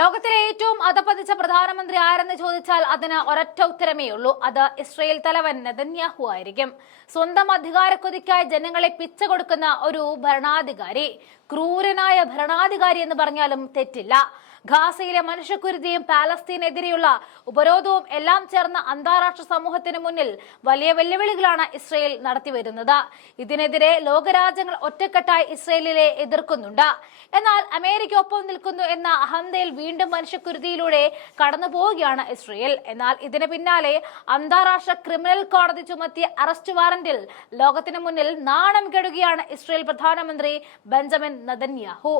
ലോകത്തിലെ ഏറ്റവും അധപതിച്ച പ്രധാനമന്ത്രി ആരെന്ന് ചോദിച്ചാൽ അതിന് ഒരൊറ്റ ഉത്തരമേ ഉള്ളൂ. അത് ഇസ്രയേൽ തലവൻ നെതന്യാഹു ആയിരിക്കും. സ്വന്തം അധികാരക്കൊതിക്കായി ജനങ്ങളെ പിച്ച കൊടുക്കുന്ന ഒരു ഭരണാധികാരി, ക്രൂരനായ ഭരണാധികാരി എന്ന് പറഞ്ഞാലും തെറ്റില്ല. ഗാസയിലെ മനുഷ്യക്കുരുതിയും പാലസ്തീനെതിരെയുള്ള ഉപരോധവും എല്ലാം ചേർന്ന അന്താരാഷ്ട്ര സമൂഹത്തിന് മുന്നിൽ വലിയ വെല്ലുവിളികളാണ് ഇസ്രയേൽ നടത്തിവരുന്നത്. ഇതിനെതിരെ ലോകരാജ്യങ്ങൾ ഒറ്റക്കെട്ടായി ഇസ്രയേലിനെ എതിർക്കുന്നുണ്ട്. എന്നാൽ അമേരിക്ക ഒപ്പം നിൽക്കുന്നു എന്ന അഹന്തയിൽ വീണ്ടും മനുഷ്യക്കുരുതിയിലൂടെ കടന്നു പോവുകയാണ് ഇസ്രയേൽ. എന്നാൽ ഇതിന് പിന്നാലെ അന്താരാഷ്ട്ര ക്രിമിനൽ കോടതി ചുമത്തിയ അറസ്റ്റ് വാറന്റിൽ ലോകത്തിന് മുന്നിൽ നാണം കെടുകയാണ് ഇസ്രയേൽ പ്രധാനമന്ത്രി ബെഞ്ചമിൻ നെതന്യാഹു.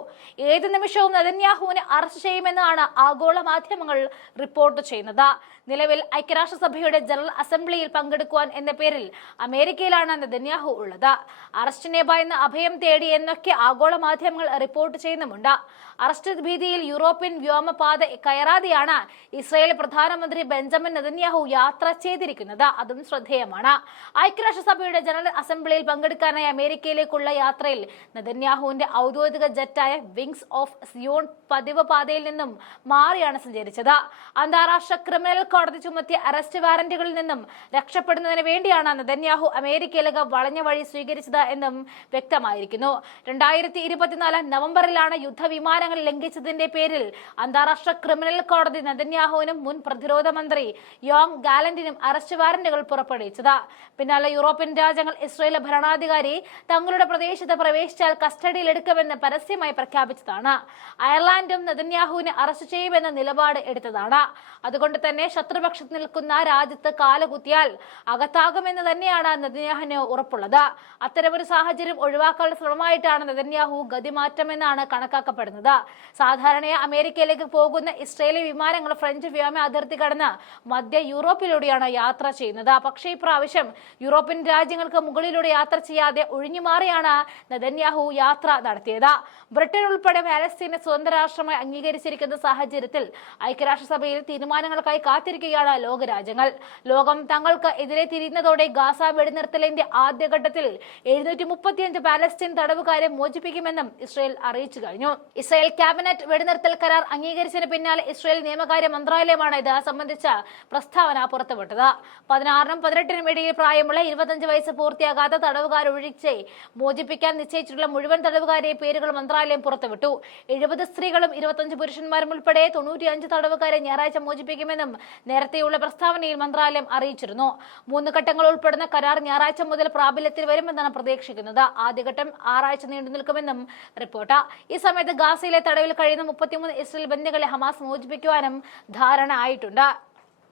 ഏത് നിമിഷവും നെതന്യാഹുവിനെ അറസ്റ്റ് ചെയ്യുമെന്നാണ് ആഗോള മാധ്യമങ്ങൾ റിപ്പോർട്ട് ചെയ്യുന്നത്. നിലവിൽ ഐക്യരാഷ്ട്രസഭയുടെ ജനറൽ അസംബ്ലിയിൽ പങ്കെടുക്കുവാൻ എന്ന പേരിൽ അമേരിക്കയിലാണ് നെതന്യാഹു ഉള്ളത്. അറസ്റ്റിനെ ഭയന്ന് അഭയം തേടി എന്നൊക്കെ ആഗോള മാധ്യമങ്ങൾ റിപ്പോർട്ട് ചെയ്യുന്നുമുണ്ട്. അറസ്റ്റ് ഭീതിയിൽ യൂറോപ്യൻ വ്യോമപാത കയറാതെയാണ് ഇസ്രായേൽ പ്രധാനമന്ത്രി ബെഞ്ചമിൻ നെതന്യാഹു യാത്ര ചെയ്തിരിക്കുന്നത്. അതും ശ്രദ്ധേയമാണ്. ഐക്യരാഷ്ട്രസഭയുടെ ജനറൽ അസംബ്ലിയിൽ പങ്കെടുക്കാനായി അമേരിക്കയിലേക്കുള്ള യാത്രയിൽ നെതന്യാഹുവിന്റെ ഔദ്യോഗിക ജെറ്റായ വിങ്സ് ഓഫ് സിയോൺ പതിവ് പാതയിൽ നിന്നും മാറിയാണ് സഞ്ചരിച്ചത്. അന്താരാഷ്ട്ര ക്രിമിനൽ കോടതി ചുമത്തിയ അറസ്റ്റ് വാറന്റുകളിൽ നിന്നും രക്ഷപ്പെടുന്നതിന് വേണ്ടിയാണ് നെതന്യാഹു അമേരിക്കയിലേക്ക് വളഞ്ഞ വഴി സ്വീകരിച്ചത് എന്നും വ്യക്തമായിരിക്കുന്നു. 2024 നവംബറിലാണ് യുദ്ധവിമാനങ്ങൾ ലംഘിച്ചതിന്റെ പേരിൽ അന്താരാഷ്ട്ര ക്രിമിനൽ കോടതി നെതന്യാഹുവിനും മുൻ പ്രതിരോധ മന്ത്രി യോങ് ഗാലന്റിനും അറസ്റ്റ് വാറന്റുകൾ പുറപ്പെടുവിച്ചത്. പിന്നാലെ യൂറോപ്യൻ രാജ്യങ്ങൾ ഇസ്രായേൽ ഭരണാധികാരി തങ്ങളുടെ പ്രദേശത്ത് പ്രവേശിച്ചാൽ കസ്റ്റഡിയിലെടുക്കുമെന്ന് പരസ്യമായി പ്രഖ്യാപിച്ചതാണ്. അയർലൻഡും നെതന്യാഹുവിനെ അറസ്റ്റ് ചെയ്യുമെന്ന നിലപാട് എടുത്തതാണ്. അതുകൊണ്ട് തന്നെ ശത്രുപക്ഷത്ത് നിൽക്കുന്ന രാജ്യത്ത് കാലുകുത്തിയാൽ അകത്താകുമെന്ന് തന്നെയാണ് നെതന്യാഹുവിന് ഉറപ്പുള്ളത്. അത്തരമൊരു സാഹചര്യം ഒഴിവാക്കാനുള്ള ശ്രമമായിട്ടാണ് നെതന്യാഹു ഗതിമാറ്റമെന്നാണ് കണക്കാക്കപ്പെടുന്നത്. സാധാരണയായി അമേരിക്കയിലേക്ക് പോകുന്ന ഇസ്രയേലി വിമാനങ്ങൾ ഫ്രഞ്ച് വ്യോമ അതിർത്തി കടന്ന് മധ്യ യൂറോപ്പിലൂടെയാണ് യാത്ര ചെയ്യുന്നത്. പക്ഷേ ഇപ്രാവശ്യം യൂറോപ്യൻ രാജ്യങ്ങൾക്ക് മുകളിലൂടെ യാത്ര ചെയ്യാതെ ഒഴിഞ്ഞുമാറിയാണ് നെതന്യാഹു യാത്ര നടത്തിയത്. ബ്രിട്ടൻ ഉൾപ്പെടെ പാലസ്തീനെ സ്വതന്ത്ര രാഷ്ട്രമായി അംഗീകരിച്ചിരിക്കുന്ന സാഹചര്യത്തിൽ ഐക്യരാഷ്ട്രസഭയിൽ തീരുമാനങ്ങൾക്കായി കാത്തിരിക്കുകയാണ് ലോകരാജ്യങ്ങൾ. ലോകം തങ്ങൾക്ക് എതിരെ തിരിയുന്നതോടെ ഗാസ വെടിനിർത്തലിന്റെ ആദ്യഘട്ടത്തിൽ 735 പാലസ്തീൻ തടവുകാരെ മോചിപ്പിക്കുമെന്നും ഇസ്രയേൽ അറിയിച്ചു കഴിഞ്ഞു. ഇസ്രയേൽ ക്യാബിനറ്റ് വെടിനിർത്തൽ കരാർ അംഗീകരിച്ചതിന് പിന്നാലെ ഇസ്രയേൽ നിയമകാര്യ മന്ത്രാലയമാണ് ഇത് സംബന്ധിച്ച പ്രസ്താവന പുറത്തുവിട്ടത്. 16നും 18നും ഇടയിൽ പ്രായമുള്ള 25 വയസ്സ് പൂർത്തിയാകാത്ത തടവുകാരൊഴിച്ച് മോചിപ്പിക്കാൻ നിശ്ചയിച്ചിട്ടുള്ള മുഴുവൻ തടവുകാരെയും പേരുകൾ മന്ത്രാലയം പുറത്തുവിട്ടു. 70 സ്ത്രീകളും 25 പുരുഷന്മാരും ഉൾപ്പെടെ 95 തടവുകാരെ ഞായറാഴ്ച മോചിപ്പിക്കുമെന്നും നേരത്തെയുള്ള പ്രസ്താവനയിൽ മന്ത്രാലയം അറിയിച്ചിരുന്നു. 3 ഘട്ടങ്ങൾ ഉൾപ്പെടുന്ന കരാർ ഞായറാഴ്ച മുതൽ പ്രാബല്യത്തിൽ വരുമെന്നാണ് പ്രതീക്ഷിക്കുന്നത്. ആദ്യഘട്ടം 6 ആഴ്ച നീണ്ടു നിൽക്കുമെന്നും റിപ്പോർട്ട്. ഈ സമയത്ത് ഗാസയിലെ തടവിൽ കഴിയുന്ന 33 ഇസ്രയേൽ ബന്ദികളെ ഹമാസ് മോചിപ്പിക്കുവാനും ധാരണ ആയിട്ടുണ്ട്.